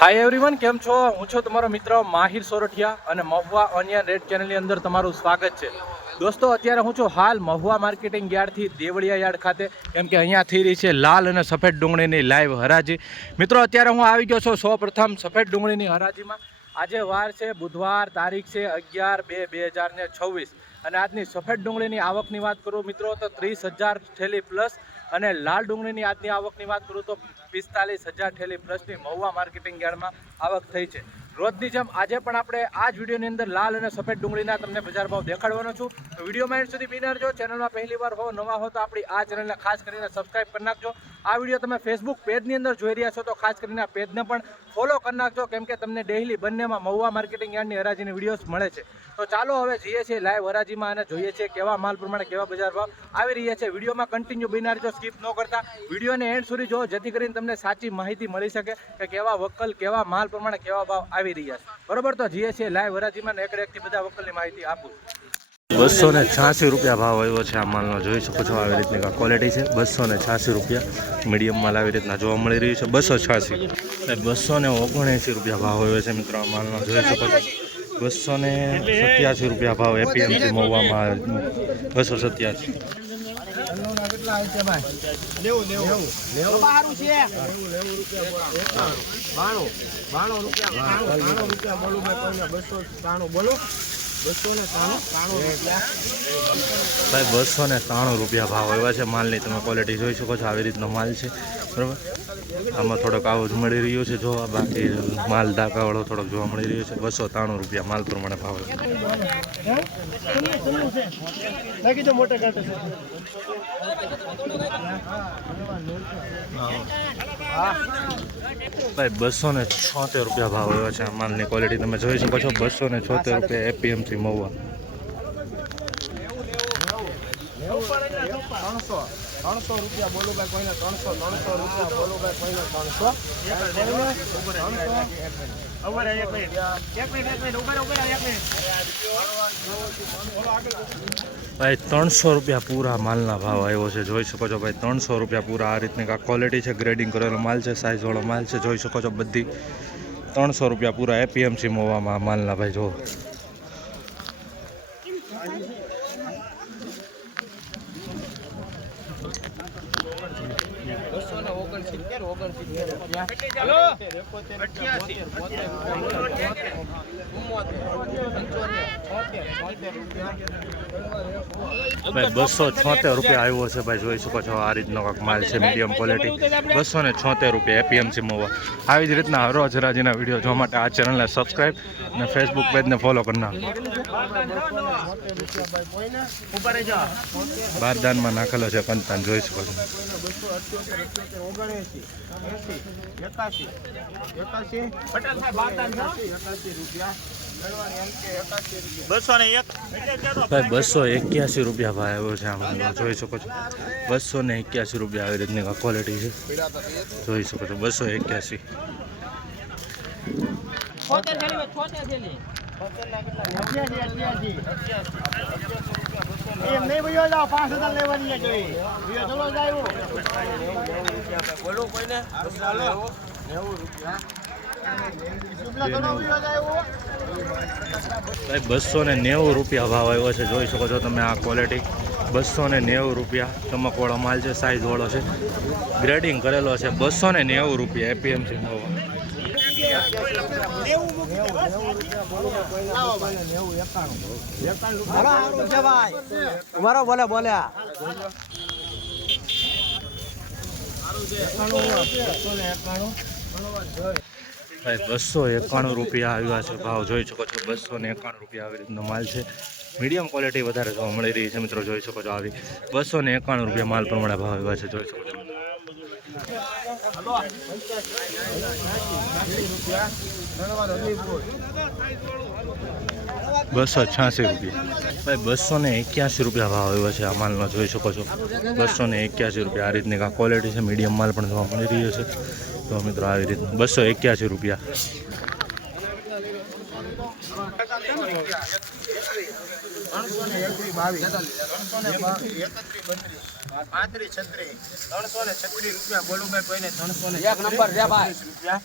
Hi everyone, કેમ છો? હું છું તમારો મિત્ર માહિર સોરઠિયા અને મહુવા ઓનિયન રેડ ચેનલની અંદર તમારું સ્વાગત છે. દોસ્તો, અત્યારે હું છું હાલ મહુવા માર્કેટિંગ યાર્ડથી દેવળિયા યાર્ડ ખાતે, કેમ કે અહીંયા થઈ રહી છે લાલ અને સફેદ ડુંગળીની લાઈવ હરાજી. મિત્રો, અત્યારે હું આવી ગયો છું સૌપ્રથમ સફેદ ડુંગળીની હરાજીમાં. આજે વાર છે બુધવાર, તારીખ છે 11/2/2026 અને આજની સફેદ ડુંગળીની આવકની વાત કરું મિત્રો તો 30,000 થેલી પ્લસ અને લાલ ડુંગળીની આજની આવકની વાત કરું તો 45,000 થેલી પ્લસની મહુવા માર્કેટિંગ યાર્ડમાં આવક થઈ છે. રોજની જેમ આજે પણ આપણે આ જ વિડીયોની અંદર લાલ અને સફેદ ડુંગળીના તમને બજાર ભાવ દેખાડવાનો છું. તો વિડીયોમાં એન્ડ સુધી બિના રહેજો. ચેનલમાં પહેલી વાર હો, નવા હો તો આપણી આ ચેનલને ખાસ કરીને સબસ્ક્રાઈબ કરી નાખજો. આ વિડીયો તમે ફેસબુક પેજની અંદર જોઈ રહ્યા છો તો ખાસ કરીને આ પેજને પણ ફોલો કરી નાખજો, કેમ કે તમને ડેઈલી બંનેમાં મહુવા માર્કેટિંગ યાર્ડની હરાજીની વિડીયોઝ મળે છે. તો ચાલો હવે જઈએ છીએ લાઈવ હરાજીમાં અને જોઈએ છીએ કેવા માલ પ્રમાણે કેવા બજાર ભાવ આવી રહ્યા છે. વિડીયોમાં કન્ટિન્યુ બિના રહેજો, સ્કીપ ન કરતા વિડીયોને એન્ડ સુધી જો, જેથી કરીને તમને સાચી માહિતી મળી શકે કે કેવા વકલ કેવા માલ પ્રમાણે કેવા ભાવ આવી રહ્યા છે. બરોબર, તો જઈએ છીએ લાઈવ હરાજીમાં ને એકથી બધા વકલની માહિતી આપું. 286 રૂપિયા ભાવ આવ્યો છે આ માલનો, જોઈ શકો છો. આવી રીતની ક્વોલિટી છે. 286 રૂપિયા મીડિયમ માલ આવી રીતના જોવા મળી રહ્યું છે. 286 279 રૂપિયા ભાવ આવ્યો છે મિત્રો આ માલનો, જોઈ શકો છો. 287 રૂપિયા ભાવ એપીએમસી મહુવામાં 287. ભાઈ 293 રૂપિયા ભાવ આવ્યા છે માલની. તમે ક્વોલિટી જોઈ શકો છો. આવી રીતનો માલ છે, બરાબર. આમાં થોડોક આવો જ મળી રહ્યો છે જોવા, બાકી માલ ડાકાવાળો થોડોક જોવા મળી રહ્યો છે. 293 રૂપિયા માલ પ્રમાણે ભાવ. ભાઈ 276 રૂપિયા ભાવ આવ્યો છે આ માલની ક્વોલિટી તમે જોઈ શકો છો. 276 રૂપિયા એપીએમસી મહુવા. 300 રૂપિયા બોલો ભાઈ કોઈને 300 રૂપિયા બોલો ભાઈ કોઈને 300. ભાઈ 300 રૂપિયા પૂરા માલના ભાવ આવ્યો છે, જોઈ શકો છો. ભાઈ 300 રૂપિયા પૂરા. આ રીતની આ ક્વોલિટી છે, ગ્રેડિંગ કરેલો માલ છે, સાઇઝવાળો માલ છે, જોઈ શકો છો. બધી 300 રૂપિયા પૂરા એપીએમસી મહુવામાં માલના. ભાઈ જો ભાઈ 276 રૂપિયા આવ્યો છે. ભાઈ જોઈ શકો છો. આ રીતનો કાંક માલ છે, મીડિયમ ક્વોલિટી. 276 રૂપિયા એપીએમસી મહુવા. આવી જ રીતના હરોજ હરાજીના વિડીયો જોવા માટે આ ચેનલને સબસ્ક્રાઈબ અને ફેસબુક પેજને ફોલો કરી નાખો. બારદાનમાં નાખેલો છે કંતાન, જોઈ શકો છો. 281 રૂપિયા ભાવ આવ્યો છે આમાં, જોઈ શકો છો. 281 રૂપિયા આવી રીતની ક્વોલિટી છે, જોઈ શકો છો. 281. એમ નહીં ભયો જાવ 5,000 લેવાની જોઈએ. ચલો જાય બોલો કોઈને 90 રૂપિયા. ભાઈ 290 રૂપિયા ભાવ આવ્યો છે, જોઈ શકો છો તમે. આ ક્વોલિટી 290 રૂપિયા. ચમકવાળો માલ છે, સાઇઝવાળો છે, ગ્રેડિંગ કરેલો છે. 290 રૂપિયા એપીએમસી મહુવા. બોલ્યા ભાઈ 291 રૂપિયા આવ્યા છે ભાવ, જોઈ શકો છો. 291 રૂપિયા આવી રીતનો માલ છે. મીડિયમ ક્વોલિટી વધારે જોવા મળી રહી છે મિત્રો, જોઈ શકો છો. આવી 291 રૂપિયા માલ પ્રમાણે ભાવ આવ્યા છે, જોઈ શકો છો. 286 રૂપિયા. ભાઈ 281 રૂપિયા ભાવ આવ્યો છે આ માલનો, જોઈ શકો છો. 281 રૂપિયા. આ રીતની આ ક્વોલિટી છે, મીડિયમ માલ પણ જોવા મળી રહ્યો છે. તો મિત્રો આવી રીતનું 281 રૂપિયા. 336 રૂપિયા બોલું ભાઈ કોઈને 336 રૂપિયા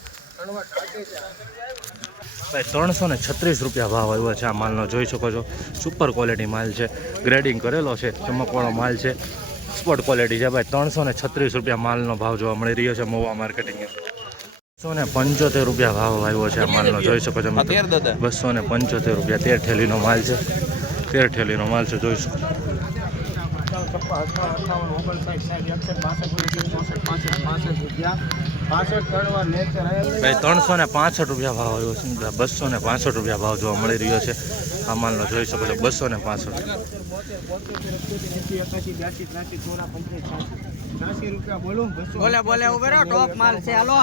ભાઈ 336 રૂપિયા ભાવ આવ્યો છે આ માલનો, જોઈ શકો છો. સુપર ક્વોલિટી માલ છે, ગ્રેડિંગ કરેલો છે, ચમકવાળો માલ છે, સ્પોર્ટ ક્વોલિટી છે ભાઈ. 336 રૂપિયા માલનો ભાવ જોવા મળી રહ્યો છે મહુવા માર્કેટિંગ. 275 રૂપિયા ભાવ આવ્યો છે આ માલનો, જોઈ શકો છો મિત્રો. 275 રૂપિયા 13 ઠેલીનો માલ છે, 13 ઠેલીનો માલ છે, જોઈ શકો છો. ભાઈ 365 રૂપિયા ભાવ આવ્યો છે, 265 રૂપિયા ભાવ જોવા મળી રહ્યો છે આ માલનો, જોઈ શકો છો. 265 બોલે ઉભેરો ટોપ માલ છે હાલો.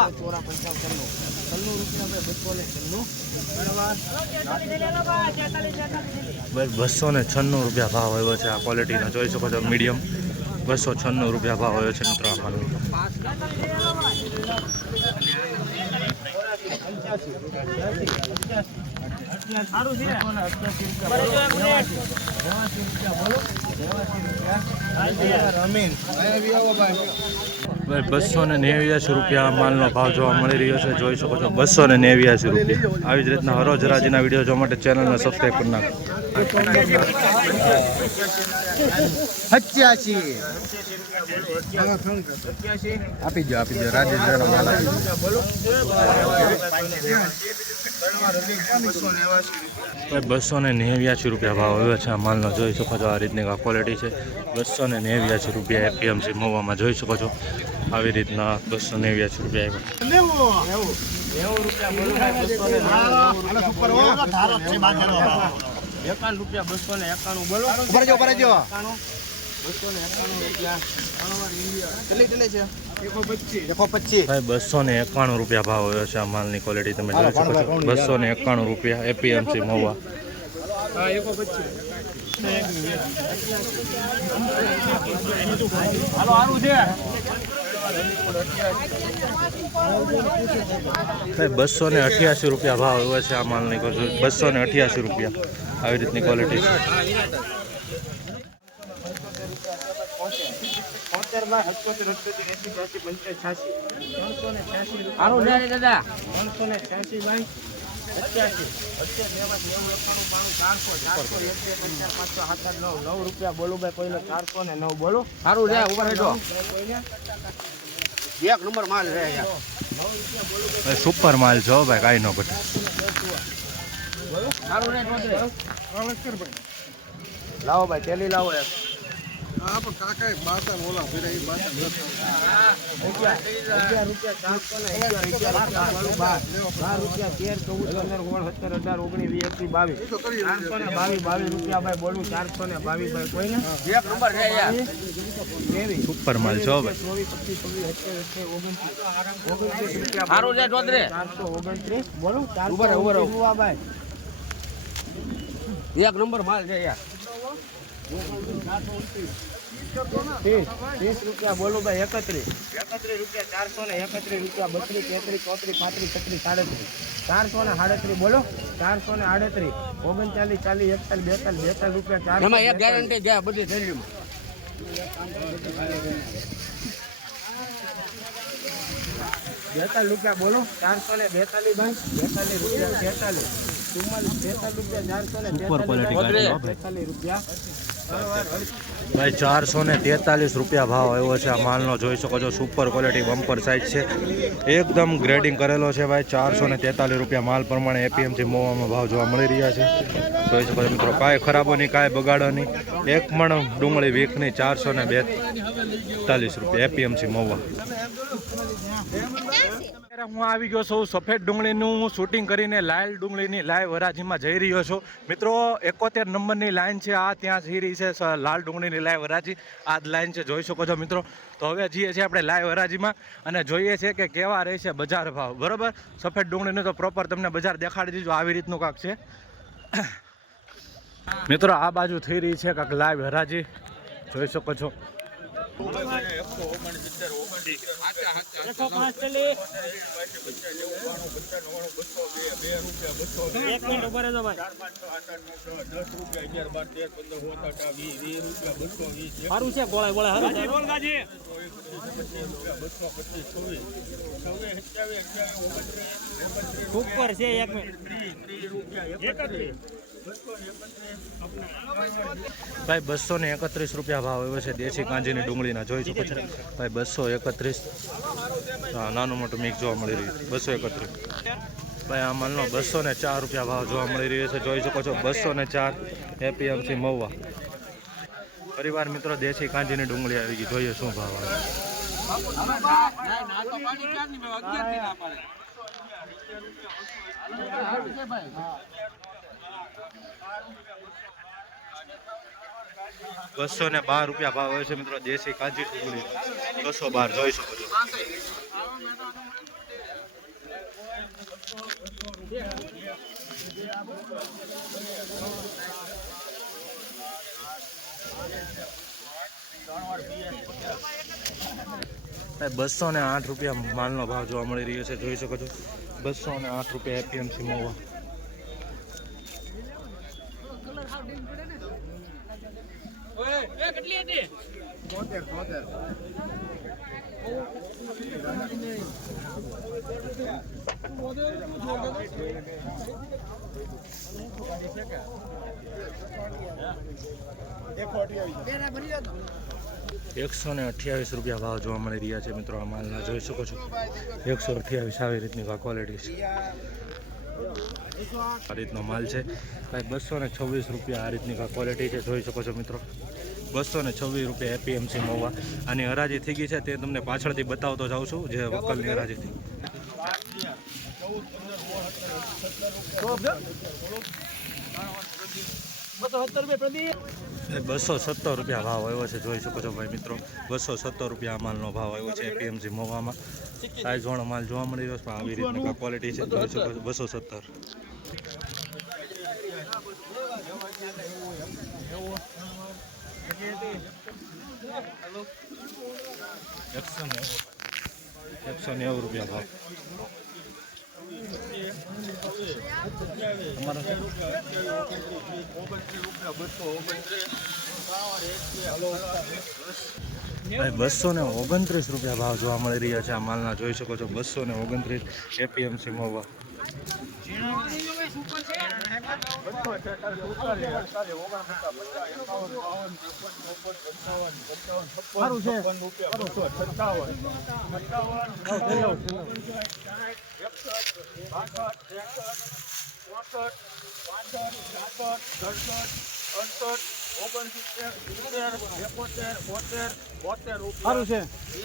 ભાઈ 296 રૂપિયા ભાવ આવ્યો છે આ ક્વોલિટીનો, જોઈ શકો છો. મીડિયમ 296 રૂપિયા ભાવ આવ્યો છે મિત્રો આ માલનો. ભાઈ 289 રૂપિયા માલનો ભાવ જોવા મળી રહ્યો છે, જોઈ શકો છો. 289 રૂપિયા. આવી જ રીતના હરોજ હરાજીના વિડીયો જોવા માટે ચેનલને સબસ્ક્રાઈબ કરી નાખો. 87 આપી દો રાજેન્દ્ર માલ. ભાઈ 289 રૂપિયા ભાવ આવ્યો છે આ માલનો, જોઈ શકો છો. આ રીતની ક્વોલિટી છે. 289 રૂપિયા એપીએમસી મહુવામાં, જોઈ શકો છો. આવી રીતના 289 રૂપિયા ભાઈ 291 રૂપિયા ભાવ આવ્યો છે આ માલની ક્વોલિટી તમે જોઈ શકો છો. 291 રૂપિયા એપીએમસી મહુવા. ભાઈ 288 રૂપિયા ભાવ આવ્યો છે આ માલની, 288 રૂપિયા. આવી રીતની ક્વોલિટી છે. રૂપિયા બોલું ભાઈ કોઈને 409 બોલો. સારું રે ઉપર હેઠો એક નંબર માલ છે. સુપર માલ છો ભાઈ, કાંઈ ન ઘટે. લાવો ભાઈ ટેલી લાવો એક. સુપર માલ છો ભાઈ. 429 બોલું. એક નંબર માલ છે યાર. 30 રૂપિયા બોલું ભાઈ. 31 રૂપિયા 431 રૂપિયા 32 33 34 35 36 437 બોલો. 438 39 40 41 42 રૂપિયા. એમાં એક ગેરંટી ગયા બધી થેલીમાં. 42 રૂપિયા બોલો. 442 ભાઈ. 42 રૂપિયા 43 સુપર ક્વોલિટી રૂપિયા. ભાઈ 443 રૂપિયા ભાવ આવ્યો છે આ માલનો, જોઈ શકો છો. સુપર ક્વોલિટી બમ્પર સાઇઝ છે, એકદમ ગ્રેડિંગ કરેલો છે ભાઈ. 443 રૂપિયા માલ પ્રમાણે એપીએમસી મહુવામાં ભાવ જોવા મળી રહ્યા છે, જોઈ શકો છો મિત્રો. કાંઈ ખરાબો નહીં, કાંઈ બગાડો નહીં. એક મણ ડુંગળી વીકની 442 રૂપિયા એપીએમસી મહુવા. હું આવી ગયો છું સફેદ ડુંગળીનું શૂટિંગ કરીને લાલ ડુંગળીની લાઈવ હરાજીમાં જઈ રહ્યો છું મિત્રો. 71 નંબરની લાઈન છે આ, ત્યાં જઈ રહી છે લાલ ડુંગળીની લાઈવ હરાજી. આ જ લાઈન છે, જોઈ શકો છો મિત્રો. તો હવે જઈએ છીએ આપણે લાઈવ હરાજીમાં અને જોઈએ છે કે કેવા રહેશે બજાર ભાવ. બરોબર, સફેદ ડુંગળીનું તો પ્રોપર તમને બજાર દેખાડી દીધું. આવી રીતનું કાંક છે મિત્રો. આ બાજુ થઈ રહી છે કાંક લાઈવ હરાજી, જોઈ શકો છો. એક મિનિટ ઉભા રહેજો ભાઈ. સારું છે ગોળા ગોળા સારું છે. ઉપર છે એક મિનિટ. ભાઈ 231 રૂપિયા ભાવ આવ્યો છે દેશી કાંજીની ડુંગળીના, જોઈ શકો છો ભાઈ 231. હા, નાનું મોટું મિક્સ જોવા મળી રહ્યું 231. ભાઈ આ માલનો 204 રૂપિયા ભાવ જોવા મળી રહ્યો છે, જોઈ શકો છો 204 એપીએમસી મહુવા. પરિવાર મિત્રો દેશી કાંજીની ડુંગળી આવી ગઈ, જોઈએ શું ભાવ આવે. ₹212 ભાવ હોય છે મિત્રો દેશી કાંજી ડુંગળી, 212 જોઈ શકો છો. ₹208 માલનો ભાવ જોવા મળી રહ્યો છે, જોઈ શકો છો 208 રૂપિયા એપીએમસી મહુવા. ₹128 ભાવ જોવા મળી રહ્યા છે મિત્રો આ માલના, જોઈ શકો છો 128 આવી રીતની ક્વોલિટી છે. આ રીતનો માલ છે ભાઈ, ₹226 આ રીતની ક્વોલિટી છે, જોઈ શકો છો મિત્રો 226 રૂપિયા એપીએમસી મહુવા. આની હરાજી થઈ ગઈ છે તે તમને પાછળથી બતાવતો જાઉં છું, જે વકલની હરાજી થઈ. 217 રૂપિયા ભાવ આવ્યો છે, જોઈ શકો છો ભાઈ મિત્રો 217 રૂપિયા માલનો ભાવ આવ્યો છે એપીએમસી મહુવામાં. સાઈઝ વાળો માલ જોવા મળી રહ્યો છે, પણ આવી રીતની ક્વોલિટી છે, જોઈ શકો છો 217. ₹190 ભાવ. ભાઈ 229 ભાવ જોવા મળી રહ્યા છે આ માલના, જોઈ શકો છો 229 એપીએમસી મહુવા.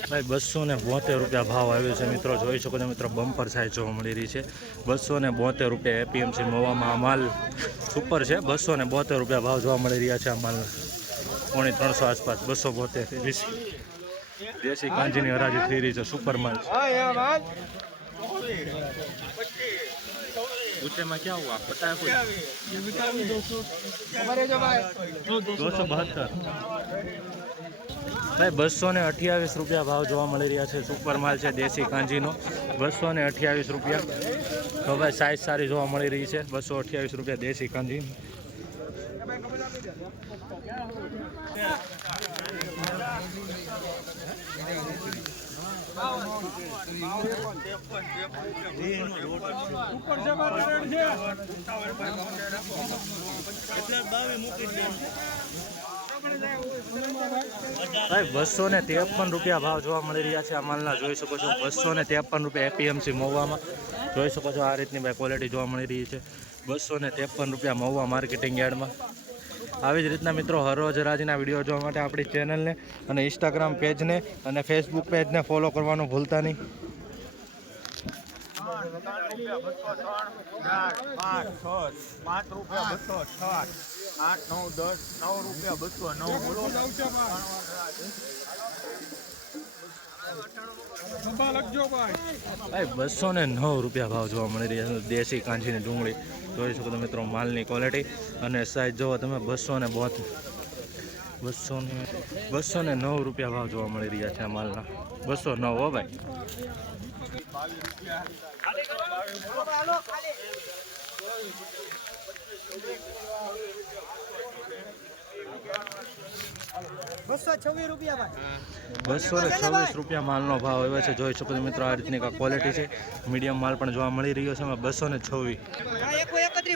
ભાઈ 272 ભાવ આવ્યો છે મિત્રો, જોઈ શકો છો મિત્રો બમ્પર સાઈઝ જોવા મળી રહી છે. 272 રૂપિયા એપીએમસી મહુવામાં આ માલ સુપર છે. 272 ભાવ જોવા મળી રહ્યા છે આ માલના, 350 આસપાસ. 272 દેશી કાંજીની હરાજી થઈ રહી છે, સુપર માલ. गुस्से में क्या हुआ बताया कुछ? 272 भाई 228 ભાવ જોવા મળી રહ્યા છે, સુપર માલ છે દેશી કાંજીનો. 228 તો ભાઈ સાઈઝ સારી જોવા મળી રહી છે. 228 દેશી કાંજી. ભાઈ 253 ભાવ જોવા મળી રહ્યા છે આ માલના, જોઈ શકો છો 253 એપીએમસી મહુવામાં. જોઈ શકો છો આ રીતની ભાઈ ક્વોલિટી જોવા મળી રહી છે. 253 મહુવા માર્કેટિંગ યાર્ડમાં. આવી જ રીતના મિત્રો હરરોજ હરાજીના વિડીયો જોવા માટે આપણી ચેનલને અને ઇન્સ્ટાગ્રામ પેજને અને ફેસબુક પેજને ફોલો કરવાનું ભૂલતા નહીં. ભાઈ 209 ભાવ જોવા મળી રહ્યા છે દેશી કાંજીની ડુંગળી. જોઈ શકો છો મિત્રો માલની ક્વોલિટી અને સાઈઝ જોવો તમે 272. ₹209 ભાવ જોવા મળી રહ્યા છે આ માલના. 209 હો ભાઈ. ₹226 માલનો ભાવ આવ્યો છે. જોઈ શકો છો મિત્રો, આ રીતની ક્વોલિટી છે. મીડિયમ માલ પણ જોવા મળી રહ્યો છે. એમાં 226.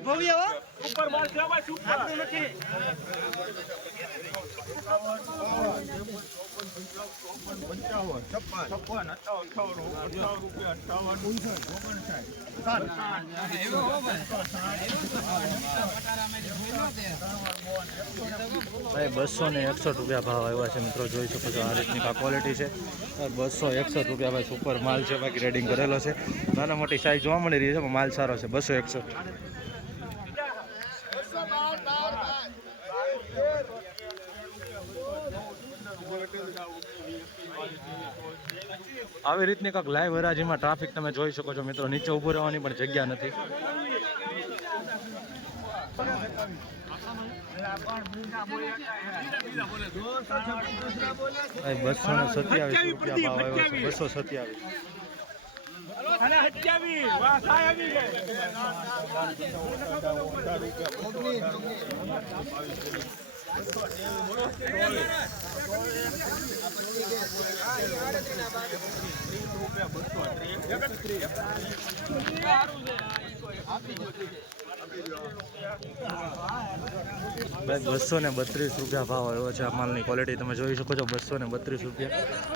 ભવ્ય હો ઉપર માલ છે ભાઈ સુપર નથી ભાઈ ₹261 ભાવ આવ્યા છે મિત્રો. જોઈ શકો છો આ રીતની ક્વોલિટી છે. ₹261 ભાઈ સુપર માલ છે. બાકી ગ્રેડિંગ કરેલો છે. નાના મોટી સાઈઝ જોવા મળી રહી છે પણ માલ સારો છે. 261. આવી રીતની કંઈક લાઈવ હરાજીમાં ટ્રાફિક તમે જોઈ શકો છો મિત્રો. નીચે ઊભું રહેવાની પણ જગ્યા નથી. ₹227 ભાવ આવ્યો છે. 232 ભાવ આવ્યો છે. આ માલની ક્વોલિટી તમે જોઈ શકો છો. ₹232.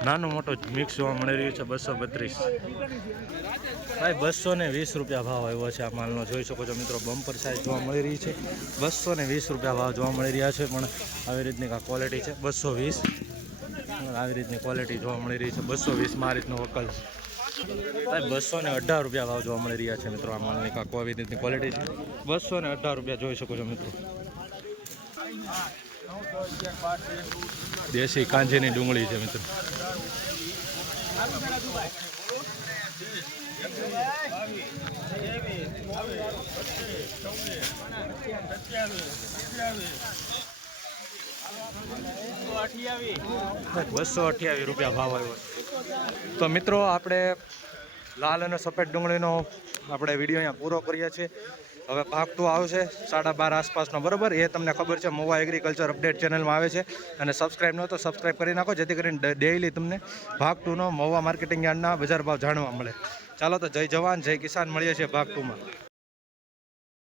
નાનો મોટો મિક્સ જોવા મળી રહ્યું છે. 232. ભાઈ ₹220 ભાવ આવ્યો છે આ માલનો. જોઈ શકો છો મિત્રો, બમ્પર સાઇઝ જોવા મળી રહી છે. ₹220 ભાવ જોવા મળી રહ્યા છે. પણ આવી રીતની ક્વોલિટી છે. 220. આવી રીતની ક્વોલિટી જોવા મળી રહી છે. 220 માં આ રીતનો વકલ. ભાઈ ₹218 ભાવ જોવા મળી રહ્યા છે મિત્રો. આ માલની આવી રીતની ક્વોલિટી છે. ₹218 જોઈ શકો છો મિત્રો. દેશી કાંજીની ડુંગળી છે મિત્રો. ₹228 ભાવ આવ્યો. તો મિત્રો, આપણે લાલ અને સફેદ ડુંગળીનો આપણે વિડીયો અહીંયા પૂરો કરીએ છીએ. હવે ભાગ 2 આવશે 12:30 આસપાસનો, બરાબર. એ તમને ખબર છે, મહુવા એગ્રીકલ્ચર અપડેટ ચેનલમાં આવે છે. અને સબસ્ક્રાઈબ ન તો સબસ્ક્રાઈબ કરી નાખો, જેથી કરીને ડેઈલી તમને ભાગ 2નો મહુવા માર્કેટિંગ યાર્ડના બજાર ભાવ જાણવા મળે. ચાલો તો જય જવાન જય કિસાન, મળીએ છીએ ભાગ 2માં.